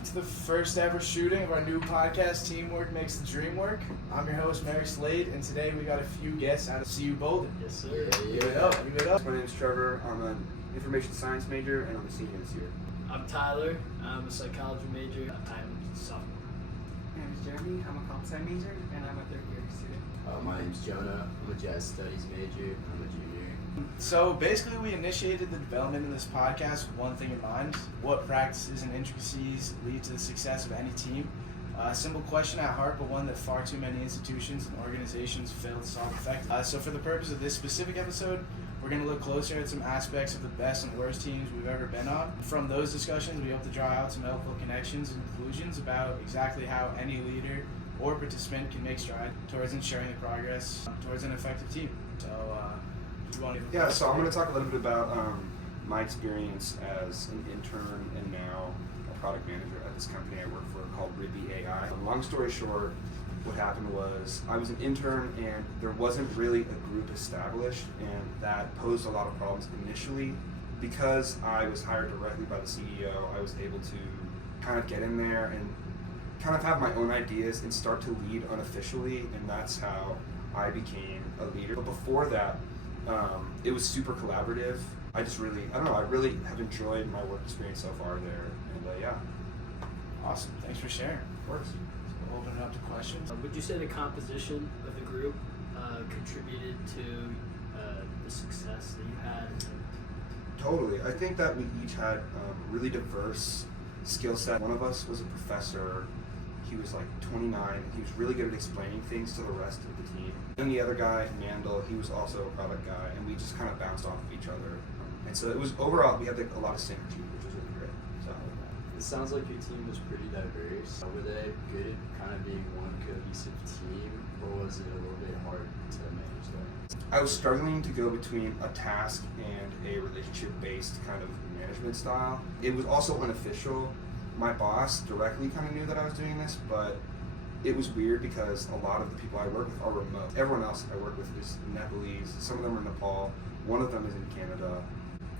welcome to the first ever shooting of our new podcast, Teamwork Makes the Dreamwork. I'm your host, Merrick, Slade, and today we got a few guests out of CU Boulder. Yes, sir. Give it up, give it up. My name is Trevor. I'm an information science major, and I'm a senior this year. I'm Tyler. I'm a psychology major. I'm a sophomore. My name is Jeremey. I'm a comp sci major, and I'm a third year student. My name's Jonah. I'm a jazz studies major. I'm a junior. So basically we initiated the development of this podcast with one thing in mind: what practices and intricacies lead to the success of any team. A simple question at heart, but one that far too many institutions and organizations fail to solve effectively. So for the purpose of this specific episode, we're going to look closer at some aspects of the best and worst teams we've ever been on. From those discussions, we hope to draw out some helpful connections and conclusions about exactly how any leader or participant can make strides towards ensuring the progress towards an effective team. So, you want to Yeah, so I'm going to talk a little bit about my experience as an intern and now a product manager at this company I work for called Ribby AI. Long story short, what happened was I was an intern and there wasn't really a group established, and that posed a lot of problems initially. Because I was hired directly by the CEO, I was able to kind of get in there and kind of have my own ideas and start to lead unofficially, and that's how I became a leader. But before that, it was super collaborative. I really have enjoyed my work experience so far there, and yeah. Awesome, thanks for sharing. Of course. So we'll open it up to questions. Would you say the composition of the group contributed to the success that you had? Totally. I think that we each had really diverse skill set. One of us was a professor. He was like 29, and he was really good at explaining things to the rest of the team. And the other guy, Mandel, he was also a product guy, and we just kind of bounced off of each other. And so it was overall, we had like a lot of synergy, which was really great. So It sounds like your team was pretty diverse. Were they good at kind of being one cohesive team, or was it a little bit hard to manage that? I was struggling to go between a task and a relationship-based kind of management style. It was also unofficial. My boss directly kind of knew that I was doing this, but it was weird because a lot of the people I work with are remote. Everyone else I work with is Nepalese. Some of them are in Nepal. One of them is in Canada.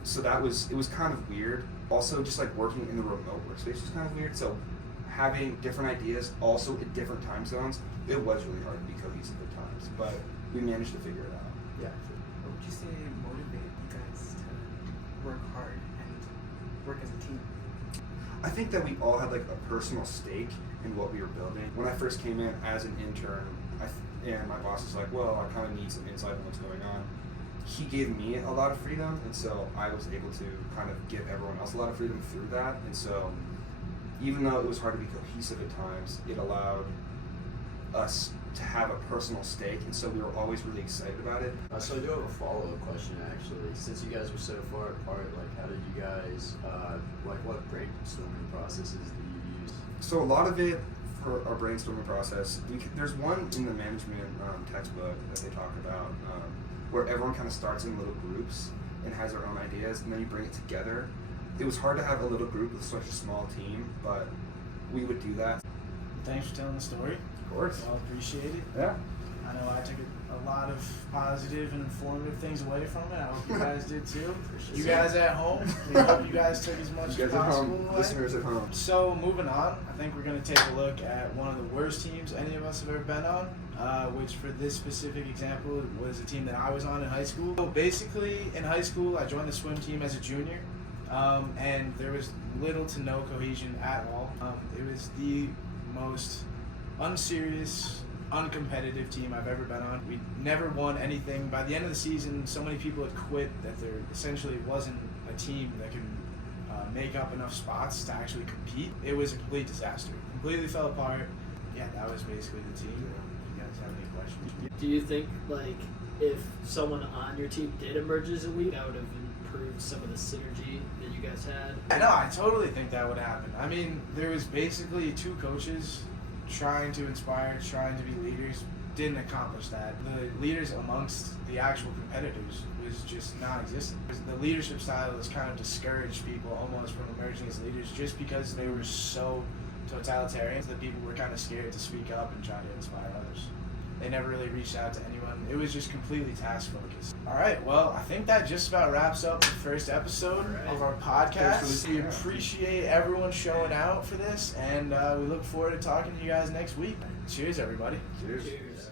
So it was kind of weird. Also, just like working in the remote workspace was kind of weird. So having different ideas also at different time zones, it was really hard to be cohesive at times, but we managed to figure it out. Yeah. What would you say motivated you guys to work hard and work as a team? I think that we all had like a personal stake in what we were building. When I first came in as an intern, and my boss was like, well, I kind of need some insight on what's going on. He gave me a lot of freedom, and so I was able to kind of give everyone else a lot of freedom through that. And so even though it was hard to be cohesive at times, it allowed us to have a personal stake, and so we were always really excited about it. So I do have a follow-up question actually. Since you guys were so far apart, like how did you guys, what brainstorming processes do you use? So a lot of it for our brainstorming process, there's one in the management textbook that they talk about where everyone kind of starts in little groups and has their own ideas, and then you bring it together. It was hard to have a little group with such a small team, but we would do that. Thanks for telling the story. Of course. I'll appreciate it. Yeah. I know I took a lot of positive and informative things away from it. I hope you guys did too. You guys at home, we hope you guys took as much You as guys at possible home, away. listeners at home. So moving on, I think we're going to take a look at one of the worst teams any of us have ever been on, which for this specific example was a team that I was on in high school. So basically in high school, I joined the swim team as a junior, and there was little to no cohesion at all. It was the most unserious, uncompetitive team I've ever been on. We never won anything. By the end of the season, so many people had quit that there essentially wasn't a team that could make up enough spots to actually compete. It was a complete disaster. Completely fell apart. Yeah, that was basically the team. If you guys have any questions. Do you think like if someone on your team did emerge as a lead, that would have improved some of the synergy that you guys had? I know, I totally think that would happen. I mean, there was basically two coaches trying to inspire, trying to be leaders, didn't accomplish that. The leaders amongst the actual competitors was just non-existent. The leadership style has kind of discouraged people almost from emerging as leaders just because they were so totalitarian that people were kind of scared to speak up and try to inspire others. They never really reached out to anyone. It was just completely task focused. All right, well, I think that just about wraps up the first episode of our podcast. We appreciate everyone showing out for this, and we look forward to talking to you guys next week. Cheers, everybody. Cheers. Cheers.